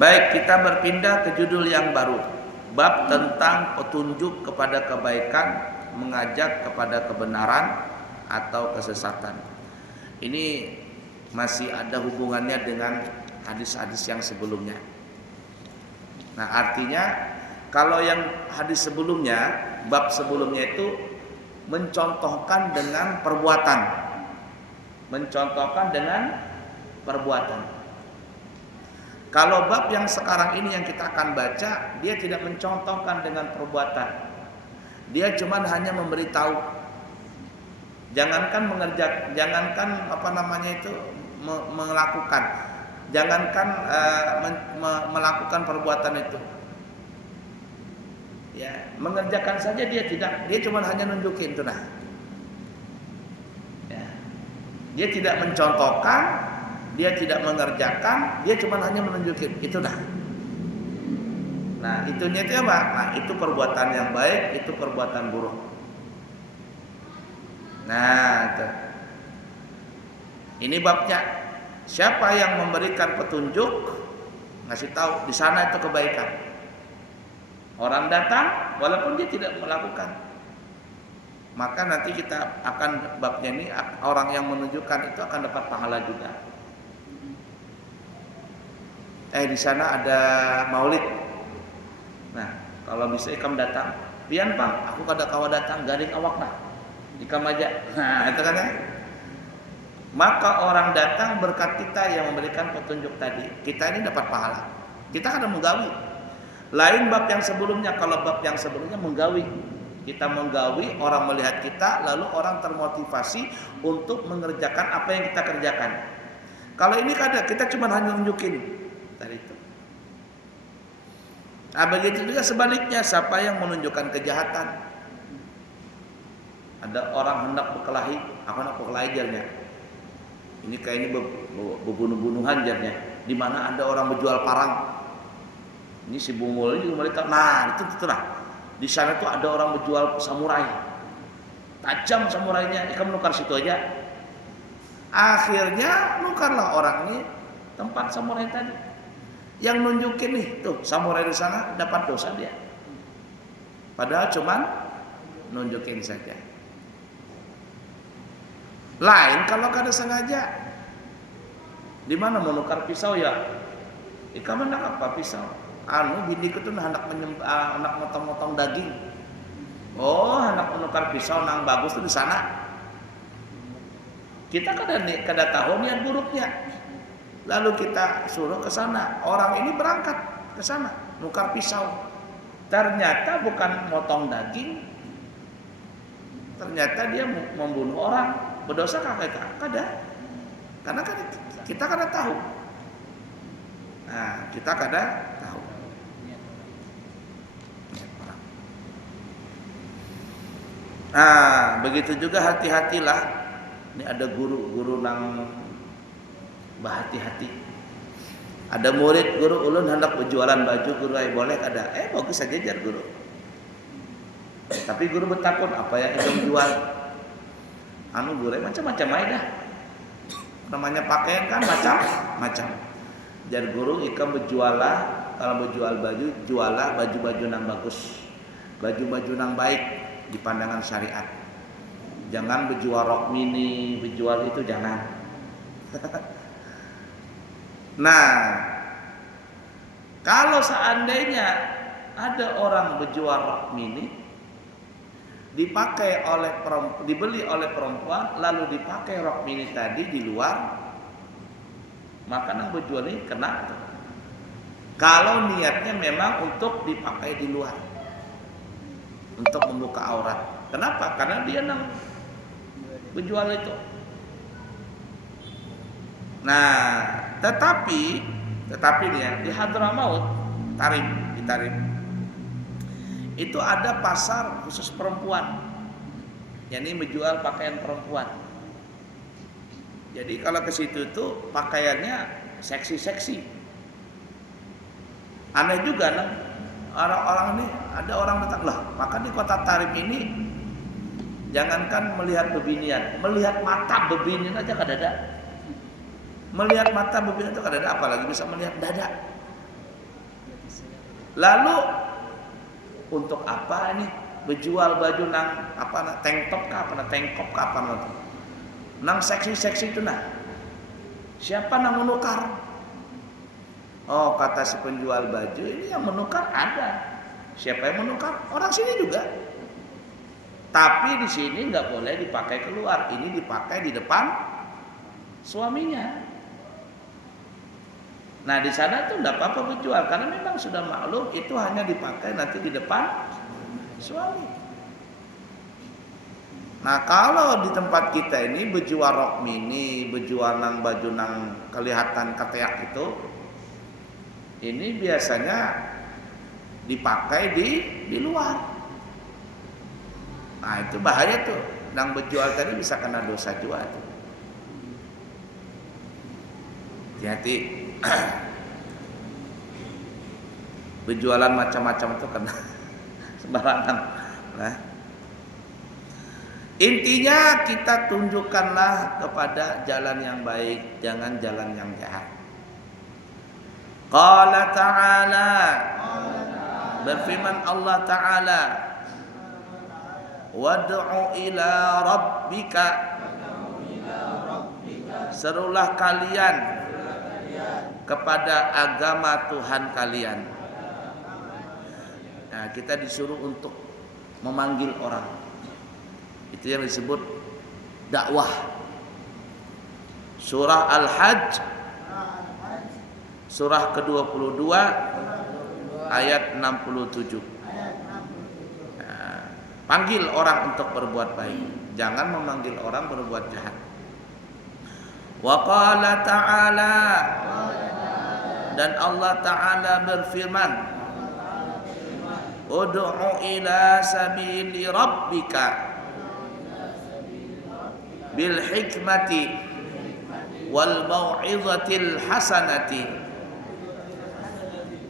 Baik, kita berpindah ke judul yang baru. Bab tentang petunjuk kepada kebaikan, mengajak kepada kebenaran atau kesesatan. Ini masih ada hubungannya dengan hadis-hadis yang sebelumnya. Nah, artinya kalau yang hadis sebelumnya, bab sebelumnya itu mencontohkan dengan perbuatan. Mencontohkan dengan perbuatan. Kalau bab yang sekarang ini yang kita akan baca, dia tidak mencontohkan dengan perbuatan. Dia cuma hanya memberitahu. Jangankan melakukan. Jangankan melakukan perbuatan itu. Ya, mengerjakan saja dia tidak. Dia cuma hanya nunjukin itu nah. Ya. Dia tidak mencontohkan, dia tidak mengerjakan, dia cuma hanya menunjukin itu dah. Nah, itunya itu apa? Nah, itu perbuatan yang baik, itu perbuatan buruk. Nah, itu. Ini babnya. Siapa yang memberikan petunjuk, ngasih tahu di sana itu kebaikan. Orang datang walaupun dia tidak melakukan. Maka nanti kita akan babnya ini orang yang menunjukkan itu akan dapat pahala juga. Di sana ada maulid. Nah, kalau bisa ikam datang. Pian Bang, aku kada kawa datang, garing awak nah. Ikam aja. Nah, itu kan ya. Maka orang datang berkat kita yang memberikan petunjuk tadi. Kita ini dapat pahala. Kita kada menggawi. Lain bab yang sebelumnya. Kalau bab yang sebelumnya menggawi. Kita menggawi, orang melihat kita, lalu orang termotivasi untuk mengerjakan apa yang kita kerjakan. Kalau ini kada, kita cuma hanya nunjukin. Itu. Nah, begitu juga sebaliknya, siapa yang menunjukkan kejahatan? Ada orang hendak berkelahi, aku hendak berkelahi jarnya. Ini kayaknya berbunuh-bunuhan jarnya. Di mana ada orang berjual parang. Ini si Bungul juga mereka. Nah, itu lah. Di sana tuh ada orang berjual samurai. Tajam samurainya, kamu nukar situ aja. Akhirnya nukarlah orang ini tempat samurai tadi. Yang nunjukin nih, tuh samurai di sana dapat dosa dia. Padahal cuman nunjukin saja. Lain kalau kada sengaja. Di mana mau nukar pisau ya? Kamu hendak apa pisau? Biniku tuh hendak motong-motong daging. Oh, hendak menukar pisau nang bagus tuh di sana. Kita kada tahu niat buruknya. Lalu kita suruh ke sana. Orang ini berangkat ke sana, nukar pisau. Ternyata bukan motong daging. Ternyata dia membunuh orang. Berdosa kakak kada. Karena kan kita kada tahu. Nah, kita kada tahu. Nah, begitu juga hati-hatilah. Ini ada guru nang berhati-hati. Ada murid guru ulun hendak berjualan baju, guru boleh kada? Bagus saja jar guru. Tapi guru bertakun apa yang ikam jual? Guru macam-macam aja. Namanya pakaian kan macam-macam. Jar guru ikam berjualah, kalau berjual baju, jualah baju-baju nang bagus. Baju-baju nang baik di pandangan syariat. Jangan berjual rok mini, berjual itu jangan. Nah, kalau seandainya ada orang berjual rok mini dibeli oleh perempuan lalu dipakai rok mini tadi di luar, maka nang berjual ini kena. Kalau niatnya memang untuk dipakai di luar, untuk membuka aurat. Kenapa? Karena dia nang berjual itu. Nah, tetapi nih ya, di Hadramaut, di Tarim itu ada pasar khusus perempuan, yakni menjual pakaian perempuan. Jadi kalau ke situ tuh pakaiannya seksi-seksi. Aneh juga nang orang-orang ini, ada orang datang lah, maka di kota Tarim ini jangankan melihat bebinian, melihat mata bebinian aja kada ada. Melihat mata bebinian itu kada ada, apalagi bisa melihat dada. Lalu untuk apa ini berjual baju nang apa tank top kah apa tank top kapan nanti? Nang seksi-seksi itu nah. Siapa nang menukar? Oh, kata si penjual baju ini yang menukar ada. Siapa yang menukar? Orang sini juga. Tapi di sini nggak boleh dipakai keluar. Ini dipakai di depan suaminya. Nah di sana tuh nggak apa-apa berjual karena memang sudah maklum itu hanya dipakai nanti di depan suami. Nah kalau di tempat kita ini berjual rok mini, berjual nang baju nang kelihatan keteak itu, ini biasanya dipakai di luar. Nah itu bahaya tuh. Nang berjual tadi bisa kena dosa juga tuh. Hati-hati. Berjualan macam-macam itu kena sembarangan. Nah. Intinya kita tunjukkanlah kepada jalan yang baik, jangan jalan yang jahat. Qala ta'ala, berfirman Allah Ta'ala, wad'u ila rabbika, serulah kalian kepada agama Tuhan kalian. Nah, kita disuruh untuk memanggil orang. Itu yang disebut dakwah. Surah Al-Hajj surah ke-22 ayat 67. Nah, panggil orang untuk berbuat baik, jangan memanggil orang berbuat jahat. Wa qala ta'ala, dan Allah Ta'ala berfirman, ud'u ila sabili rabbika bil hikmati wal mau'izatil hasanati,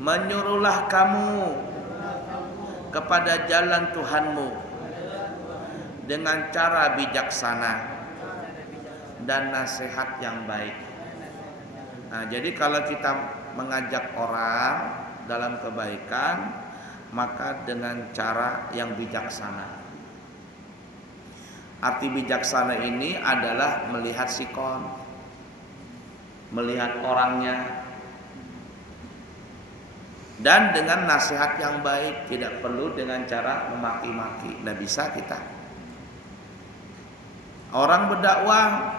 menyuruhlah kamu kepada jalan Tuhanmu dengan cara bijaksana dan nasihat yang baik. Nah, jadi kalau kita mengajak orang dalam kebaikan, maka dengan cara yang bijaksana. Arti bijaksana ini adalah melihat sikon, melihat orangnya, dan dengan nasihat yang baik, tidak perlu dengan cara memaki-maki. Tidak bisa kita. Orang berdakwah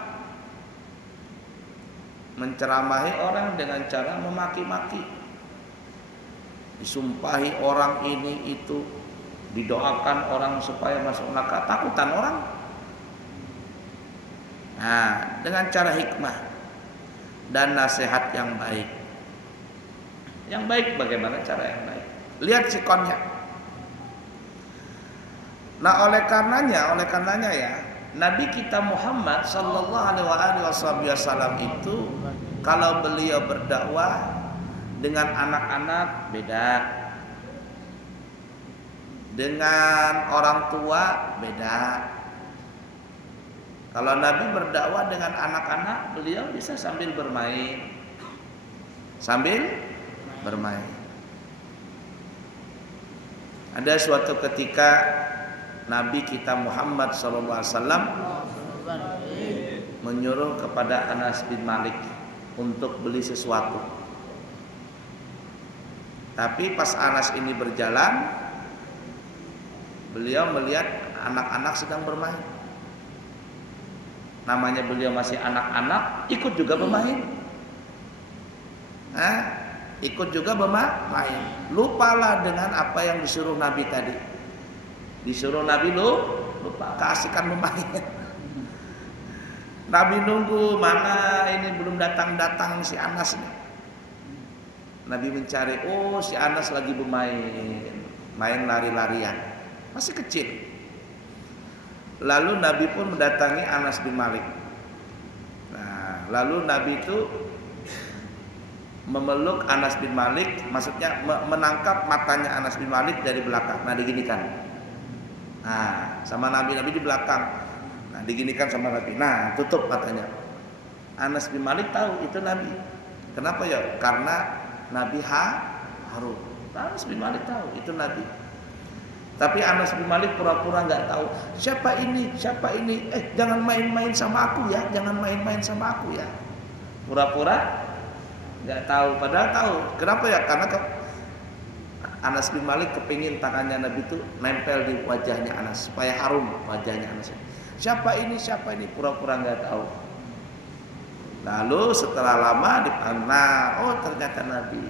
menceramahi orang dengan cara memaki-maki, disumpahi orang ini itu, didoakan orang supaya masuk neraka, takutan orang. Nah, dengan cara hikmah dan nasihat yang baik. Yang baik bagaimana cara yang baik? Lihat sikonnya. Nah, oleh karenanya ya, Nabi kita Muhammad sallallahu alaihi wasallam itu kalau beliau berdakwah dengan anak-anak beda, dengan orang tua beda. Kalau Nabi berdakwah dengan anak-anak, beliau bisa sambil bermain. Ada suatu ketika Nabi kita Muhammad SAW menyuruh kepada Anas bin Malik untuk beli sesuatu. Tapi pas Anas ini berjalan, beliau melihat anak-anak sedang bermain. Namanya beliau masih anak-anak, ikut juga bermain. Ikut juga bermain. Lupalah dengan apa yang disuruh Nabi tadi. Disuruh Nabi lupa, keasikan bermain. Nabi nunggu, mana ini belum datang si Anas nih. Nabi mencari, oh si Anas lagi bermain, main lari-larian, masih kecil. Lalu Nabi pun mendatangi Anas bin Malik. Nah, lalu Nabi itu memeluk Anas bin Malik, maksudnya menangkap matanya Anas bin Malik dari belakang. Nah, diginikan. Nah, sama Nabi di belakang. Nah, diginikan sama Nabi. Nah, tutup matanya. Anas bin Malik tahu itu Nabi. Kenapa ya? Karena Nabi harum. Anas bin Malik tahu itu Nabi. Tapi Anas bin Malik pura-pura nggak tahu. Siapa ini? Siapa ini? Jangan main-main sama aku ya. Jangan main-main sama aku ya. Pura-pura nggak tahu. Padahal tahu. Kenapa ya? Karena Anas bin Malik kepingin tangannya Nabi itu nempel di wajahnya Anas supaya harum wajahnya Anas. Siapa ini? Siapa ini? Pura-pura nggak tahu. Lalu setelah lama dipandang, oh ternyata Nabi.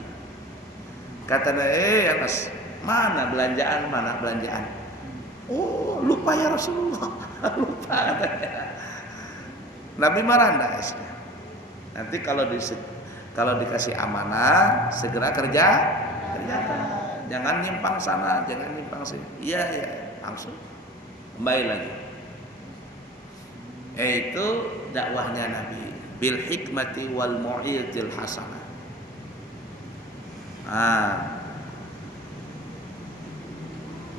Katanya, Anas, mana belanjaan? Mana belanjaan? Oh, lupa ya Rasulullah. Lupa katanya. Nabi marah enggak? Nanti kalau dikasih amanah, segera kerjakan. Jangan nyimpang sana, jangan nyimpang sini. Iya, langsung kembali lagi. Itu dakwahnya Nabi bil hikmati wal mu'izatil hasanah.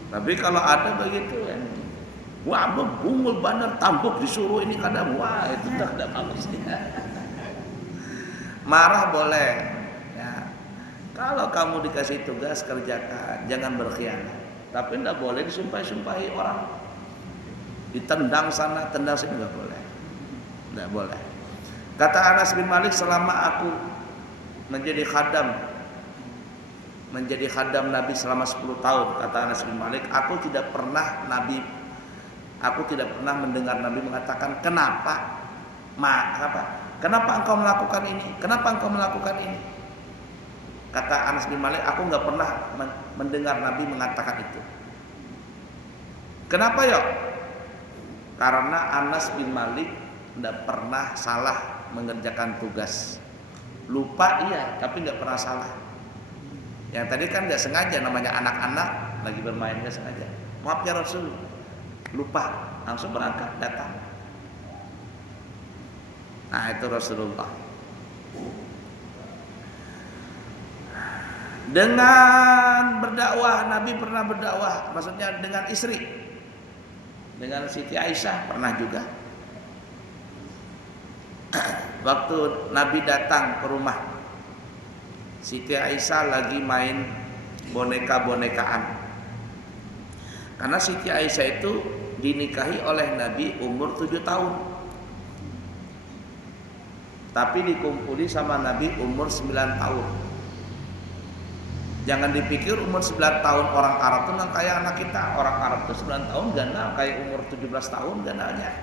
Tapi kalau ada begitu kan, wah bungul bandar tampuk disuruh ini kadang, wah itu tidak bagus. Marah boleh. Kalau kamu dikasih tugas kerjakan, jangan berkhianat. Tapi tidak boleh disumpahi-sumpahi orang. Ditendang sana, tendang sini nggak boleh. Tidak boleh. Kata Anas bin Malik, selama aku menjadi khadam Nabi selama 10 tahun, kata Anas bin Malik, aku tidak pernah mendengar Nabi mengatakan kenapa engkau melakukan ini? Kenapa engkau melakukan ini? Kata Anas bin Malik, aku nggak pernah mendengar Nabi mengatakan itu. Kenapa ya? Karena Anas bin Malik tidak pernah salah mengerjakan tugas. Lupa iya, tapi nggak pernah salah. Yang tadi kan nggak sengaja, namanya anak-anak lagi bermain nggak sengaja. Maaf ya Rasul, lupa, langsung berangkat datang. Nah itu Rasulullah. Dengan berdakwah, Nabi pernah berdakwah, maksudnya dengan istri, dengan Siti Aisyah pernah juga. Waktu Nabi datang ke rumah, Siti Aisyah lagi main boneka-bonekaan. Karena Siti Aisyah itu dinikahi oleh Nabi umur 7 tahun, tapi dikumpuli sama Nabi umur 9 tahun. Jangan dipikir umur 9 tahun orang Arab itu nggak kayak anak kita. Orang Arab itu 9 tahun gana, kayak umur 17 tahun gananya.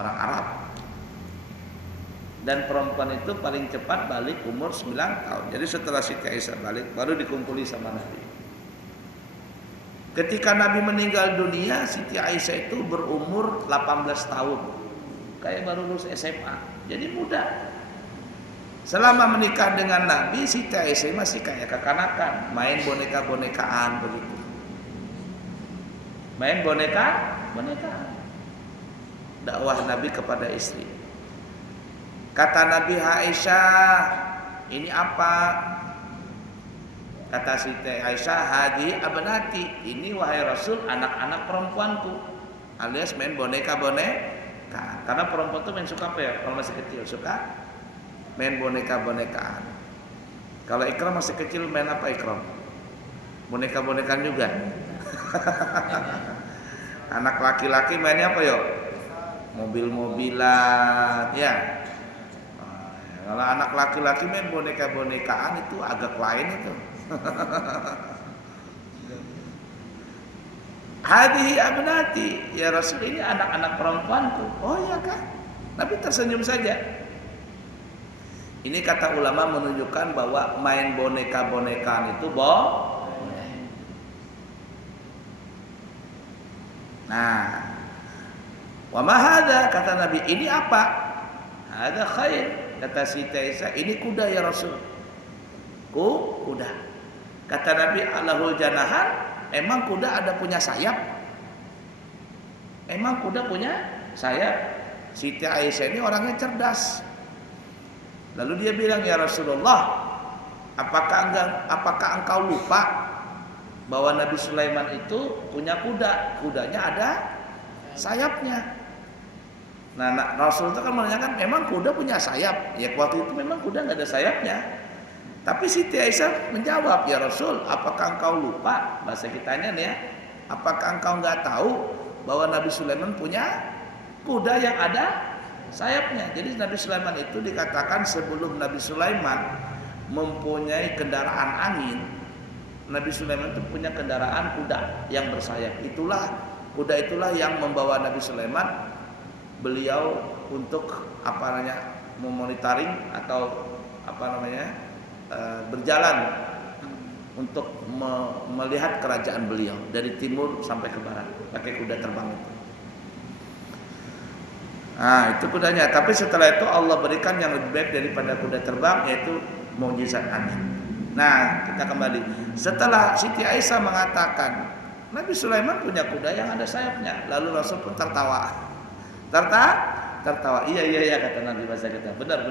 Orang Arab. Dan perempuan itu paling cepat balik umur 9 tahun. Jadi setelah Siti Aisyah balik, baru dikumpuli sama Nabi. Ketika Nabi meninggal dunia, Siti Aisyah itu berumur 18 tahun. Kayak baru lulus SMA. Jadi muda. Selama menikah dengan Nabi, Siti Aisyah masih kayak kekanakan, main boneka-bonekaan begitu. Main boneka-bonekaan. Dakwah Nabi kepada istri. Kata Nabi, Aisyah, ini apa? Kata Siti Aisyah, hadi abnati, ini wahai Rasul anak-anak perempuanku. Alias main boneka-boneka. Karena perempuan tuh main suka apa ya? Kalau masih kecil suka main boneka-bonekaan. Kalau Ikram masih kecil main apa Ikram? Boneka-bonekaan juga. Anak laki-laki mainnya apa yuk? Mobil-mobilan, ya. Kalau anak laki-laki main boneka-bonekaan itu agak lain itu. Hadihi abnati, ya Rasul ini anak-anak perempuanku. Oh iya kan? Nabi tersenyum saja. Ini kata ulama menunjukkan bahwa main boneka-bonekaan itu boleh. Nah, wa ma hadza, kata Nabi, ini apa? Hadza khair, kata Siti Aisyah, ini kuda ya Rasul. Kuda. Kata Nabi, Allahul janahan, emang kuda ada punya sayap? Emang kuda punya sayap? Siti Aisyah ini orangnya cerdas. Lalu dia bilang, ya Rasulullah, apakah engkau lupa bahwa Nabi Sulaiman itu punya kuda? Kudanya ada sayapnya. Nah, Rasul itu kan menanyakan, memang kuda punya sayap? Ya waktu itu memang kuda nggak ada sayapnya. Tapi Siti Aisyah menjawab, ya Rasul, apakah engkau lupa? Bahasa kitanya nih ya, apakah engkau nggak tahu bahwa Nabi Sulaiman punya kuda yang ada sayapnya? Jadi Nabi Sulaiman itu dikatakan sebelum Nabi Sulaiman mempunyai kendaraan angin, Nabi Sulaiman itu punya kendaraan kuda yang bersayap. Kuda itulah yang membawa Nabi Sulaiman, beliau untuk memonitoring atau berjalan untuk melihat kerajaan beliau dari timur sampai ke barat pakai kuda terbang itu. Nah, itu kudanya. Tapi setelah itu Allah berikan yang lebih baik daripada kuda terbang, yaitu mukjizat angin. Nah, kita kembali. Setelah Siti Aisyah mengatakan Nabi Sulaiman punya kuda yang ada sayapnya, lalu Rasul pun tertawa. Tertawa. Iya kata Nabi bahasa kita. Benar.